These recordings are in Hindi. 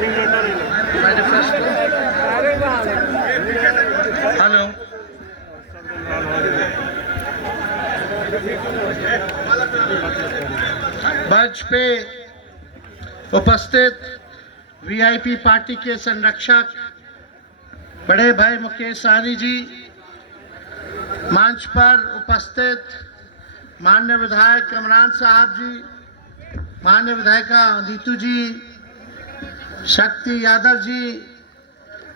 हेलो, मंच पे उपस्थित वीआईपी पार्टी के संरक्षक बड़े भाई मुकेश सहनी जी, मंच पर उपस्थित माननीय विधायक इमरान साहब जी, माननीय विधायिका नीतू जी, शक्ति यादव जी,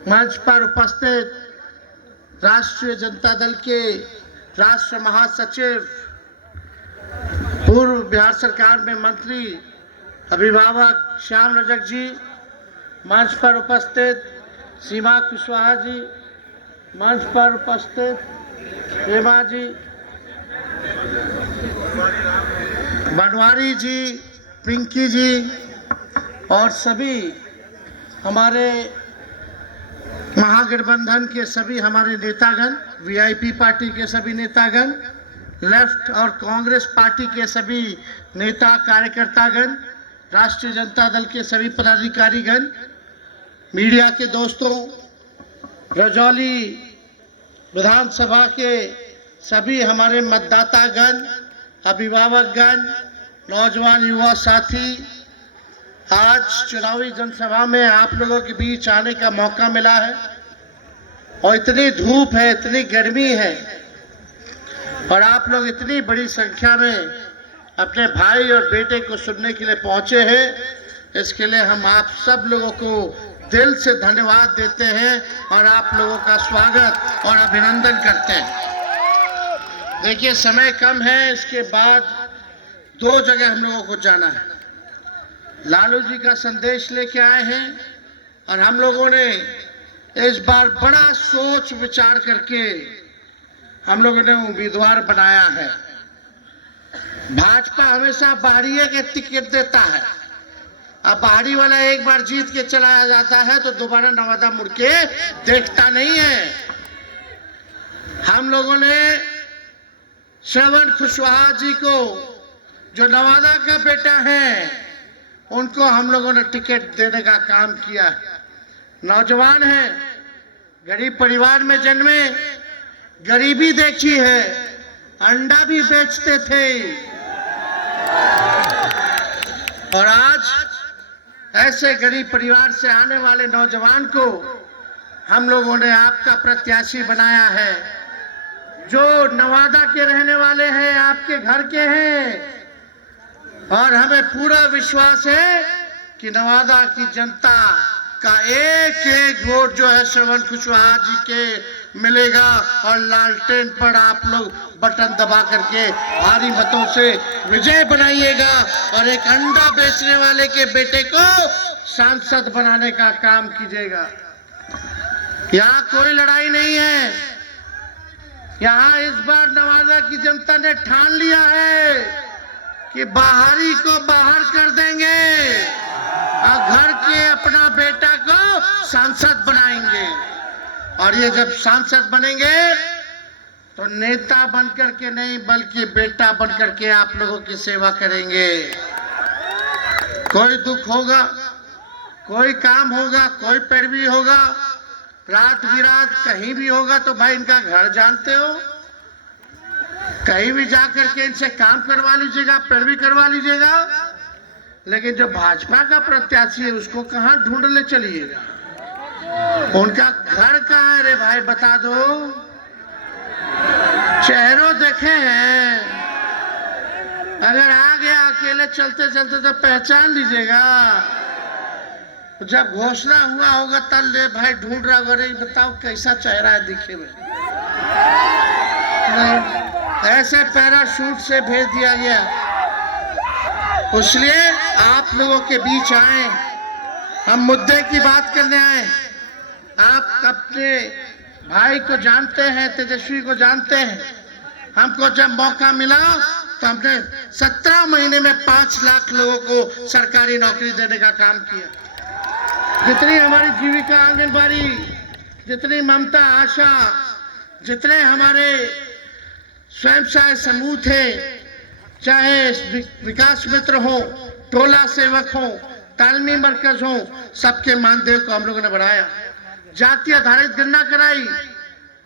मंच पर उपस्थित राष्ट्रीय जनता दल के राष्ट्र महासचिव, पूर्व बिहार सरकार में मंत्री अभिभावक श्याम रजक जी, मंच पर उपस्थित सीमा कुशवाहा जी, मंच पर उपस्थित हेमा जी, बनवारी जी, पिंकी जी और सभी हमारे महागठबंधन के सभी हमारे नेतागण, वीआईपी पार्टी के सभी नेतागण, लेफ्ट और कांग्रेस पार्टी के सभी नेता कार्यकर्तागण, राष्ट्रीय जनता दल के सभी पदाधिकारीगण, मीडिया के दोस्तों, रजौली विधानसभा के सभी हमारे मतदातागण, अभिभावकगण, नौजवान युवा साथी, आज चुनावी जनसभा में आप लोगों के बीच आने का मौका मिला है और इतनी धूप है, इतनी गर्मी है और आप लोग इतनी बड़ी संख्या में अपने भाई और बेटे को सुनने के लिए पहुंचे हैं। इसके लिए हम आप सब लोगों को दिल से धन्यवाद देते हैं और आप लोगों का स्वागत और अभिनंदन करते हैं। देखिए, समय कम है, इसके बाद 2 जगह हम लोगों को जाना है। लालू जी का संदेश लेके आए हैं और हम लोगों ने इस बार बड़ा सोच विचार करके हम लोगों ने उम्मीदवार बनाया है। भाजपा हमेशा बाहरी के टिकट देता है, अब बाहरी वाला एक बार जीत के चला जाता है तो दोबारा नवादा मुड़ के देखता नहीं है। हम लोगों ने श्रवण कुशवाहा जी को, जो नवादा का बेटा है, उनको हम लोगों ने टिकट देने का काम किया। नौजवान है, गरीब परिवार में जन्मे, गरीबी देखी है, अंडा भी बेचते थे और आज ऐसे गरीब परिवार से आने वाले नौजवान को हम लोगों ने आपका प्रत्याशी बनाया है। जो नवादा के रहने वाले हैं, आपके घर के हैं और हमें पूरा विश्वास है कि नवादा की जनता का एक एक वोट जो है श्रवण कुशवाहा जी के मिलेगा और लालटेन पर आप लोग बटन दबा करके भारी मतों से विजय बनाइएगा और एक अंडा बेचने वाले के बेटे को सांसद बनाने का काम कीजिएगा। यहाँ कोई लड़ाई नहीं है, यहाँ इस बार नवादा की जनता ने ठान लिया है कि बाहरी को बाहर कर देंगे और घर के अपना बेटा को सांसद बनाएंगे। और ये जब सांसद बनेंगे तो नेता बनकर के नहीं, बल्कि बेटा बनकर के आप लोगों की सेवा करेंगे। कोई दुख होगा, कोई काम होगा, कोई पैरवी होगा, रात बिरात कहीं भी होगा तो भाई इनका घर जानते हो, कहीं भी जाकर के इनसे काम करवा लीजिएगा, पैरवी करवा लीजिएगा। लेकिन जो भाजपा का प्रत्याशी है उसको कहाँ ढूंढने चलिएगा? उनका घर कहाँ है रे भाई, बता दो। चेहरों देखे हैं, अगर आ गया अकेले चलते चलते तो पहचान लीजिएगा। जब घोषणा हुआ होगा तब ले भाई ढूंढ रहा होगा, बताओ कैसा चेहरा है दिखे में। ऐसे पैराशूट से भेज दिया गया, इसलिए आप लोगों के बीच आए, हम मुद्दे की बात करने आए। आप अपने भाई को जानते हैं, तेजस्वी को जानते हैं। हमको जब मौका मिला तो हमने 17 महीने में 5 लाख लोगों को सरकारी नौकरी देने का काम किया। जितनी हमारी जीविका आंगनबाड़ी, जितनी ममता आशा, जितने हमारे स्वयं सहायता समूह थे, चाहे विकास मित्र हो, टोला सेवक हो, तालीमी मरकज हो, सबके मानदेय को हम लोगों ने बढ़ाया, जाति आधारित गणना कराई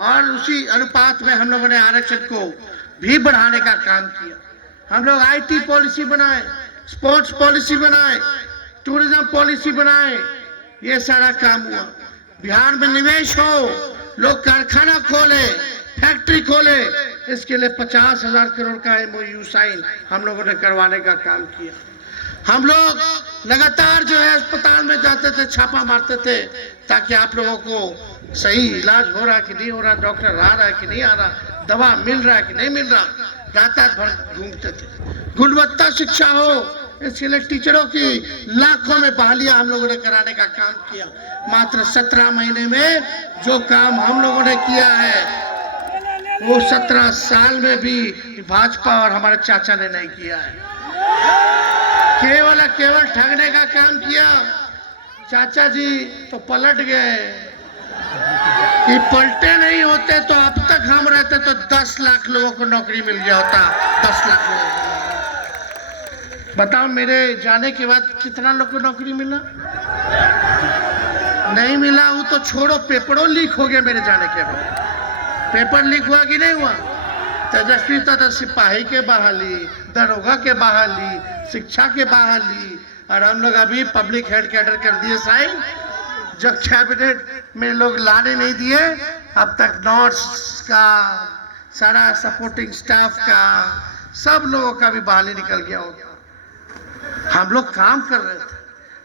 और उसी अनुपात में हम लोगों ने आरक्षण को भी बढ़ाने का काम किया। हम लोग IT पॉलिसी बनाए, स्पोर्ट्स पॉलिसी बनाए, टूरिज्म पॉलिसी बनाए, ये सारा काम हुआ। बिहार में निवेश हो, लोग कारखाना खोले, फैक्ट्री खोले, इसके लिए 50,000 करोड़ का MOU साइन हम लोगों ने करवाने का काम किया। हम लोग लगातार जो है अस्पताल में जाते थे, छापा मारते थे ताकि आप लोगों को सही इलाज हो रहा कि नहीं हो रहा, डॉक्टर आ रहा है कि नहीं आ रहा, दवा मिल रहा है कि नहीं मिल रहा, रात भर घूमते थे। गुणवत्ता शिक्षा हो, इसके लिए टीचरों की लाखों में बहालियां हम लोगों ने कराने का काम किया। मात्र 17 महीने में जो काम हम लोगों ने किया है वो 17 साल में भी भाजपा और हमारे चाचा ने नहीं किया है। केवल ठगने का काम किया। चाचा जी तो पलट गए, ये पलटे नहीं होते तो अब तक हम रहते तो 10 लाख लोगों को नौकरी मिल गया होता। 10 लाख लोगों को। बताओ मेरे जाने के बाद कितना लोग को नौकरी मिला? नहीं मिला। वो तो छोड़ो, पेपरों लीक हो गया मेरे जाने के बाद। पेपर लीक हुआ कि नहीं हुआ? तेजस्वी तो सिपाही के बहाली, दरोगा के बहाली, शिक्षा के बहाली, और हम लोग अभी पब्लिक हेड कैडर कर दिए साइन। जो कैबिनेट में लोग लाने नहीं दिए, अब तक नोट्स का, सारा सपोर्टिंग स्टाफ का, सब लोगों का भी बहाली निकल गया होगा। हम लोग काम कर रहे थे,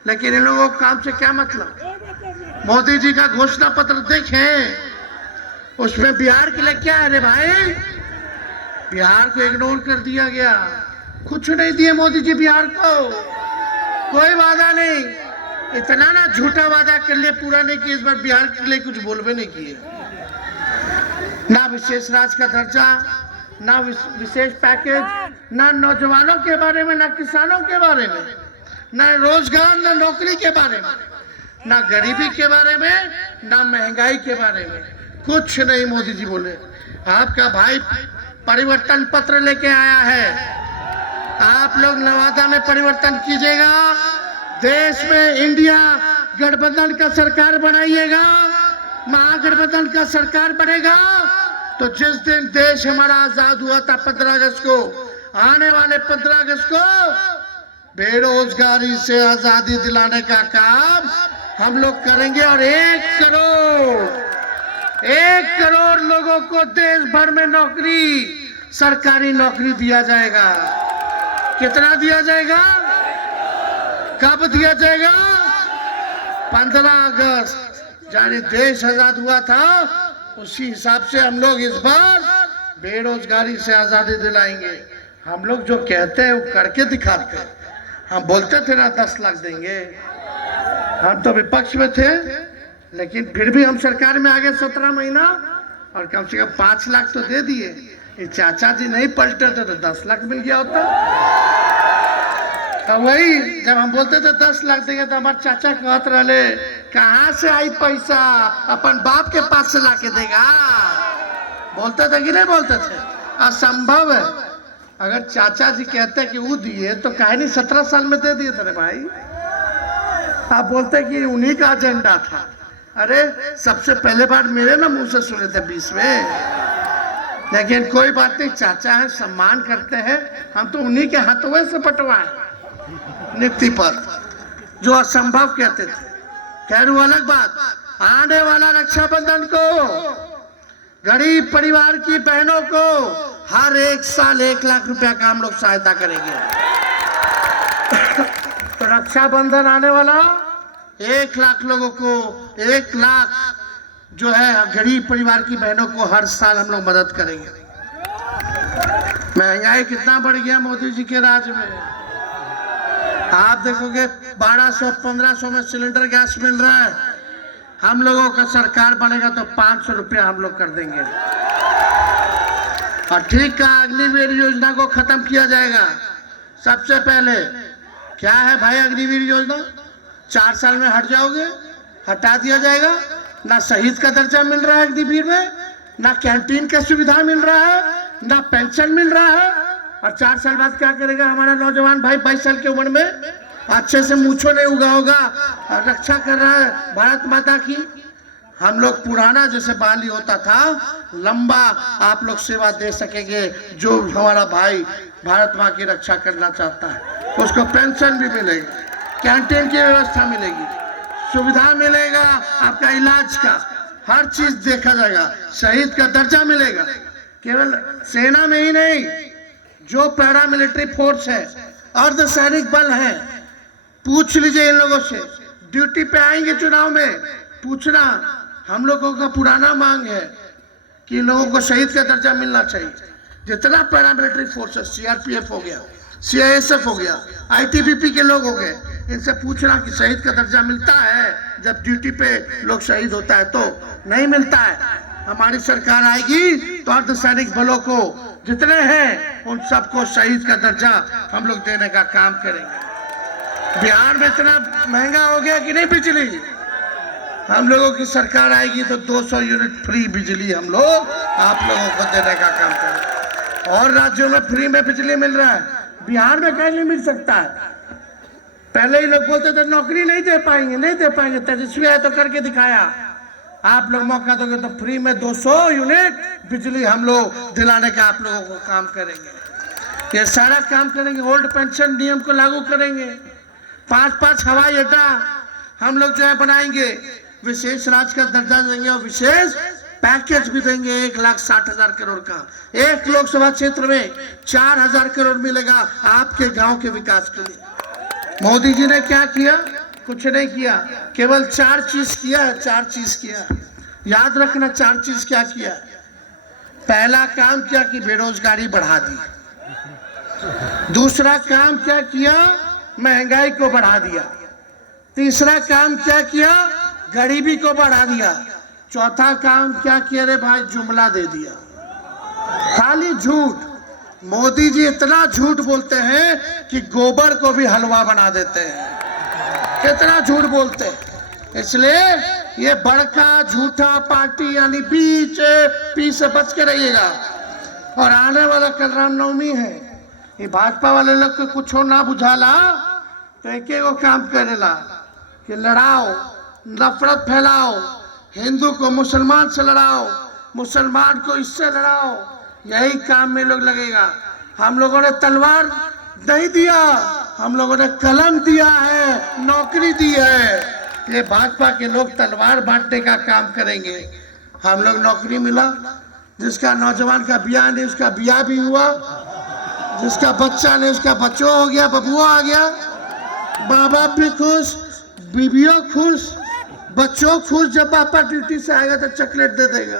लेकिन इन लोगों को काम से क्या मतलब? मोदी जी का घोषणा पत्र देखें, उसमें बिहार के लिए क्या है रे भाई? बिहार को इग्नोर कर दिया गया। कुछ नहीं दिए मोदी जी बिहार को, कोई वादा नहीं। इतना ना झूठा वादा कर लिए, पूरा नहीं किया। इस बार बिहार के लिए कुछ बोलबे नहीं किए। ना विशेष राज्य का दर्जा, ना विशेष पैकेज, ना नौजवानों के बारे में, ना किसानों के बारे में, ना रोजगार, ना नौकरी के बारे में, ना गरीबी के बारे में, ना महंगाई के बारे में, कुछ नहीं मोदी जी बोले। आपका भाई परिवर्तन पत्र लेके आया है, आप लोग नवादा में परिवर्तन कीजिएगा, देश में इंडिया गठबंधन का सरकार बनाइएगा, महागठबंधन का सरकार बनेगा। तो जिस दिन देश हमारा आजाद हुआ था 15 अगस्त को, आने वाले 15 अगस्त को बेरोजगारी से आजादी दिलाने का काम हम लोग करेंगे। और 1 करोड़ लोगों को देश भर में नौकरी, सरकारी नौकरी दिया जाएगा। कितना दिया जाएगा? कब दिया जाएगा? 15 अगस्त, यानी देश आजाद हुआ था, उसी हिसाब से हम लोग इस बार बेरोजगारी से आजादी दिलाएंगे। हम लोग जो कहते हैं वो करके दिखाते हैं। हम बोलते थे ना 10 लाख देंगे, हम तो विपक्ष में थे, लेकिन फिर भी हम सरकार में आ गए 17 महीना, और कम से कम 5 लाख तो दे दिए। ये चाचा जी नहीं पलटे थे तो 10 लाख मिल गया होता। तो वही जब हम बोलते थे 10 लाख देंगे, तो हमारे चाचा कहते रहे कहाँ से आई पैसा, अपन बाप के पास से लाके देगा। बोलते थे कि नहीं बोलते थे? असंभव है। अगर चाचा जी कहते कि वो दिए तो काहे नहीं 17 साल में दे दिए थे भाई। आप बोलते कि उन्हीं का एजेंडा था। अरे सबसे पहले बार मेरे ना मुंह से सुने थे 20 में, लेकिन कोई बात नहीं, चाचा है, सम्मान करते हैं। हम तो उन्हीं के हाथों से पटवाए नियुक्ति पर, जो असंभव कहते थे। खैर वो अलग बात। आने वाला रक्षाबंधन को गरीब परिवार की बहनों को हर 1 साल 1 लाख रुपया का हम लोग सहायता करेंगे। तो रक्षाबंधन आने वाला, 1 लाख लोगों को, 1 लाख जो है गरीब परिवार की बहनों को हर साल हम लोग मदद करेंगे। महंगाई कितना बढ़ गया मोदी जी के राज में। आप देखोगे 1200-1500 में सिलेंडर गैस मिल रहा है। हम लोगों का सरकार बनेगा तो 500 रुपया हम लोग कर देंगे। और ठीक का अग्निवीर योजना को खत्म किया जाएगा। सबसे पहले क्या है भाई अग्निवीर योजना? 4 साल में हट जाओगे, हटा दिया जाएगा। ना शहीद का दर्जा मिल रहा है अग्निवीर में, ना कैंटीन का सुविधा मिल रहा है, ना पेंशन मिल रहा है। और 4 साल बाद क्या करेगा हमारा नौजवान भाई 22 साल की उम्र में? अच्छे से मूछो नहीं उगा होगा, रक्षा कर रहा है भारत माता की। हम लोग पुराना जैसे बाली होता था, लंबा आप लोग सेवा दे सकेंगे। जो हमारा भाई भारत माँ की रक्षा करना चाहता है उसको पेंशन भी मिलेगी, कैंटीन की व्यवस्था मिलेगी, सुविधा मिलेगा, आपका इलाज का हर चीज देखा जाएगा, शहीद का दर्जा मिलेगा। केवल सेना में ही नहीं, जो पैरा मिलिट्री फोर्स है, अर्धसैनिक बल है, पूछ लीजिए इन लोगों से, ड्यूटी पे आएंगे चुनाव में, पूछना। हम लोगों का पुराना मांग है कि लोगों को शहीद का दर्जा मिलना चाहिए। जितना पैरामिलिट्री फोर्स है, सीआरपीएफ हो गया, सीआईएसएफ हो गया, आईटीबीपी के लोग हो गए, इनसे पूछना कि शहीद का दर्जा मिलता है। जब ड्यूटी पे लोग शहीद होता है तो नहीं मिलता है। हमारी सरकार आएगी तो अर्धसैनिक बलों को जितने हैं उन सबको शहीद का दर्जा हम लोग देने का काम करेंगे। बिहार में इतना महंगा हो गया कि नहीं बिजली, हम लोगों की सरकार आएगी तो 200 यूनिट फ्री बिजली हम लोग आप लोगों को देने का काम करेंगे। और राज्यों में फ्री में बिजली मिल रहा है, बिहार में कहीं नहीं मिल सकता है। पहले ही लोग बोलते थे नौकरी नहीं दे पाएंगे, नहीं दे पाएंगे, तेजस्वी आए तो करके दिखाया। आप लोग मौका दोगे तो फ्री में 200 यूनिट बिजली हम लोग दिलाने का आप लोगों को काम करेंगे। ये सारा काम करेंगे। ओल्ड पेंशन नियम को लागू करेंगे। 5-5 हवाई अड्डा हम लोग जो है बनाएंगे, विशेष राज्य का दर्जा देंगे और विशेष पैकेज भी देंगे 1,60,000 करोड़ का। एक लोकसभा क्षेत्र में 4,000 करोड़ मिलेगा आपके गांव के विकास के लिए। मोदी जी ने क्या किया? कुछ नहीं किया, केवल 4 चीज किया है। 4 चीज किया, याद रखना। 4 चीज क्या किया? पहला काम क्या कि बेरोजगारी बढ़ा दी। दूसरा काम क्या किया? महंगाई को बढ़ा दिया। तीसरा काम क्या किया? गरीबी को बढ़ा दिया। चौथा काम क्या किया रे भाई? जुमला दे दिया, खाली झूठ। मोदी जी इतना झूठ बोलते हैं कि गोबर को भी हलवा बना देते हैं। कितना झूठ बोलते हैं। इसलिए ये बड़का झूठा पार्टी यानी बीजेपी से बच के रहिएगा। और आने वाला कल रामनवमी है, ये भाजपा वाले लोग को कुछ ना बुझाला तो एक काम करेला कि लड़ाओ, नफरत फैलाओ, हिंदू को मुसलमान से लड़ाओ, मुसलमान को इससे लड़ाओ, यही काम में लोग लगेगा। हम लोगों ने तलवार नहीं दिया, हम लोगों ने कलम दिया है, नौकरी दी है। ये भाजपा के लोग तलवार बांटने का काम करेंगे। हम लोग नौकरी मिला, जिसका नौजवान का ब्याह नहीं उसका ब्याह भी हुआ, जिसका बच्चा नहीं उसका बच्चों हो गया, बबुआ आ गया। माँ बाप भी खुश, बीवियों खुश, बच्चों खुश। जब पापा ड्यूटी से आएगा तो चॉकलेट दे देगा,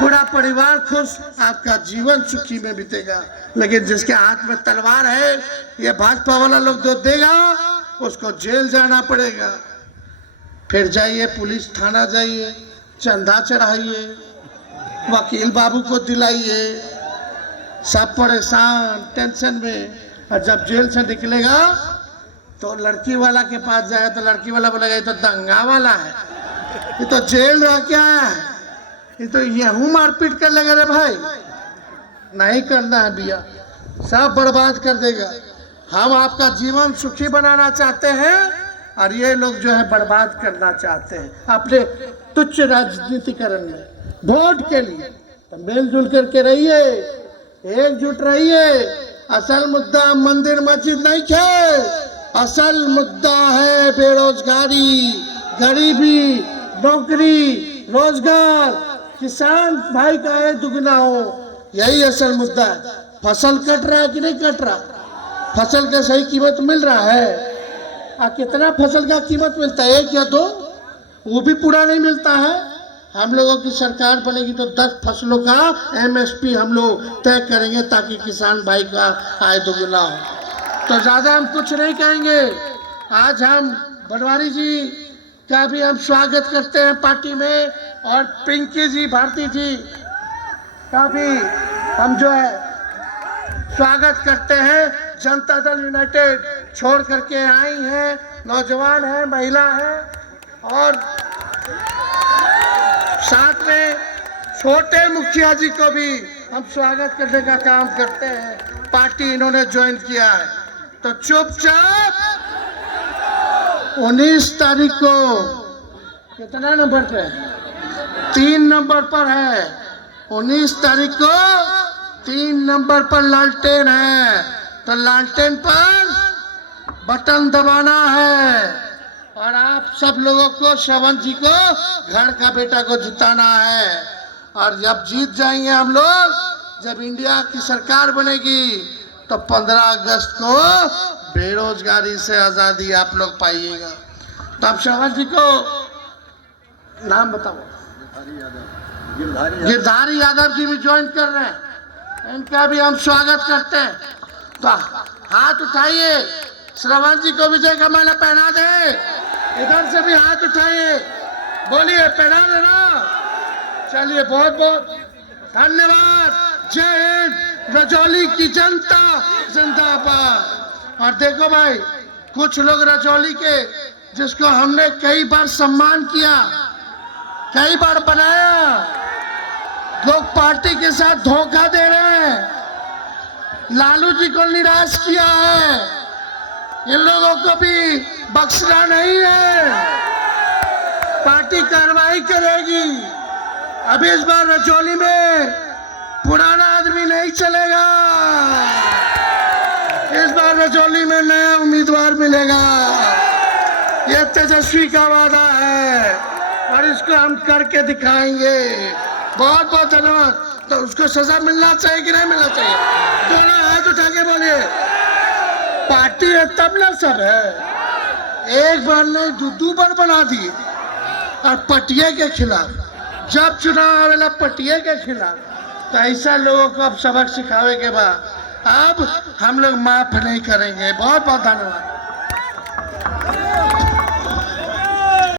पूरा परिवार खुश, आपका जीवन सुखी में बीतेगा। लेकिन जिसके हाथ में तलवार है, ये भाजपा वाला लोग जो देगा उसको जेल जाना पड़ेगा। फिर जाइए पुलिस थाना, जाइए चंदा चढ़ाइए, वकील बाबू को दिलाइए, सब परेशान टेंशन में। और जब जेल से निकलेगा तो लड़की वाला के पास जाए तो लड़की वाला बोलेगा ये तो दंगा वाला है, ये तो जेल रह के आया है, ये तो यहूं मारपीट कर लेगा रे भाई। नहीं करना है भैया, सब बर्बाद कर देगा। हम आपका जीवन सुखी बनाना चाहते हैं और ये लोग जो है बर्बाद करना चाहते हैं अपने तुच्छ राजनीतिकरण में वोट के लिए। तो मिलजुल करके रहिए, एकजुट रहिए। असल मुद्दा मंदिर मस्जिद नहीं है, असल मुद्दा है बेरोजगारी, गरीबी, नौकरी, रोजगार, किसान भाई का है दुगना हो, यही असल मुद्दा है। फसल कट रहा है कि नहीं कट रहा? फसल का सही कीमत मिल रहा है? कितना फसल का कीमत मिलता है? 1 या 2? वो भी पूरा नहीं मिलता है। हम लोगों की सरकार बनेगी तो 10 फसलों का MSP हम लोग तय करेंगे ताकि किसान भाई का आय दुगुना हो। तो ज़्यादा हम कुछ नहीं कहेंगे। आज हम बनवारी जी का भी हम स्वागत करते हैं पार्टी में, और पिंकी जी, भारती जी का भी हम जो है स्वागत करते हैं। जनता दल यूनाइटेड छोड़ करके आई हैं, नौजवान है, महिला है, और साथ में छोटे मुखिया जी को भी हम स्वागत करने का काम करते हैं। पार्टी इन्होंने ज्वाइन किया है। तो चुपचाप 19 तारीख को कितना नंबर पे है? 3 नंबर पर है। 19 तारीख को 3 नंबर पर लालटेन है, तो लालटेन पर बटन दबाना है और आप सब लोगों को श्रवण जी को घर का बेटा को जिताना है। और जब जीत जाएंगे हम लोग, जब इंडिया की सरकार बनेगी, तो 15 अगस्त को बेरोजगारी से आजादी आप लोग पाइएगा। तो अब श्रवण जी को नाम बताओ। गिरधारी यादव जी भी ज्वाइन कर रहे हैं, इनका भी हम स्वागत करते हैं। तो हाथ उठाइए, श्रवण जी को विजय का माला पहना दे। इधर से भी हाथ उठाइए, बोलिए पहना देना। चलिए, बहुत बहुत धन्यवाद। जय हिंद। रजौली की जनता जिंदाबाद। और देखो भाई, कुछ लोग रजौली के जिसको हमने कई बार सम्मान किया, कई बार बनाया, लोग पार्टी के साथ धोखा दे रहे हैं, लालू जी को निराश किया है, इन लोगों को भी बख्शना नहीं है। पार्टी कार्रवाई करेगी। अब इस बार रजौली में पुराना आदमी नहीं चलेगा, इस बार रजौली में नया उम्मीदवार मिलेगा। ये तेजस्वी का वादा है और इसको हम करके दिखाएंगे। बहुत बहुत धन्यवाद। तो उसको सजा मिलना चाहिए कि नहीं मिलना चाहिए? दोनों हाथ उठा के बोलिए। पार्टी है तब ना सब है। एक बार नहीं, दो बार बना दिए। और पटिया के खिलाफ जब चुनाव आवेला, पटिया के खिलाफ, तो ऐसा लोगों को अब सबक सिखावे के बाद अब हम लोग माफ नहीं करेंगे। बहुत बहुत धन्यवाद।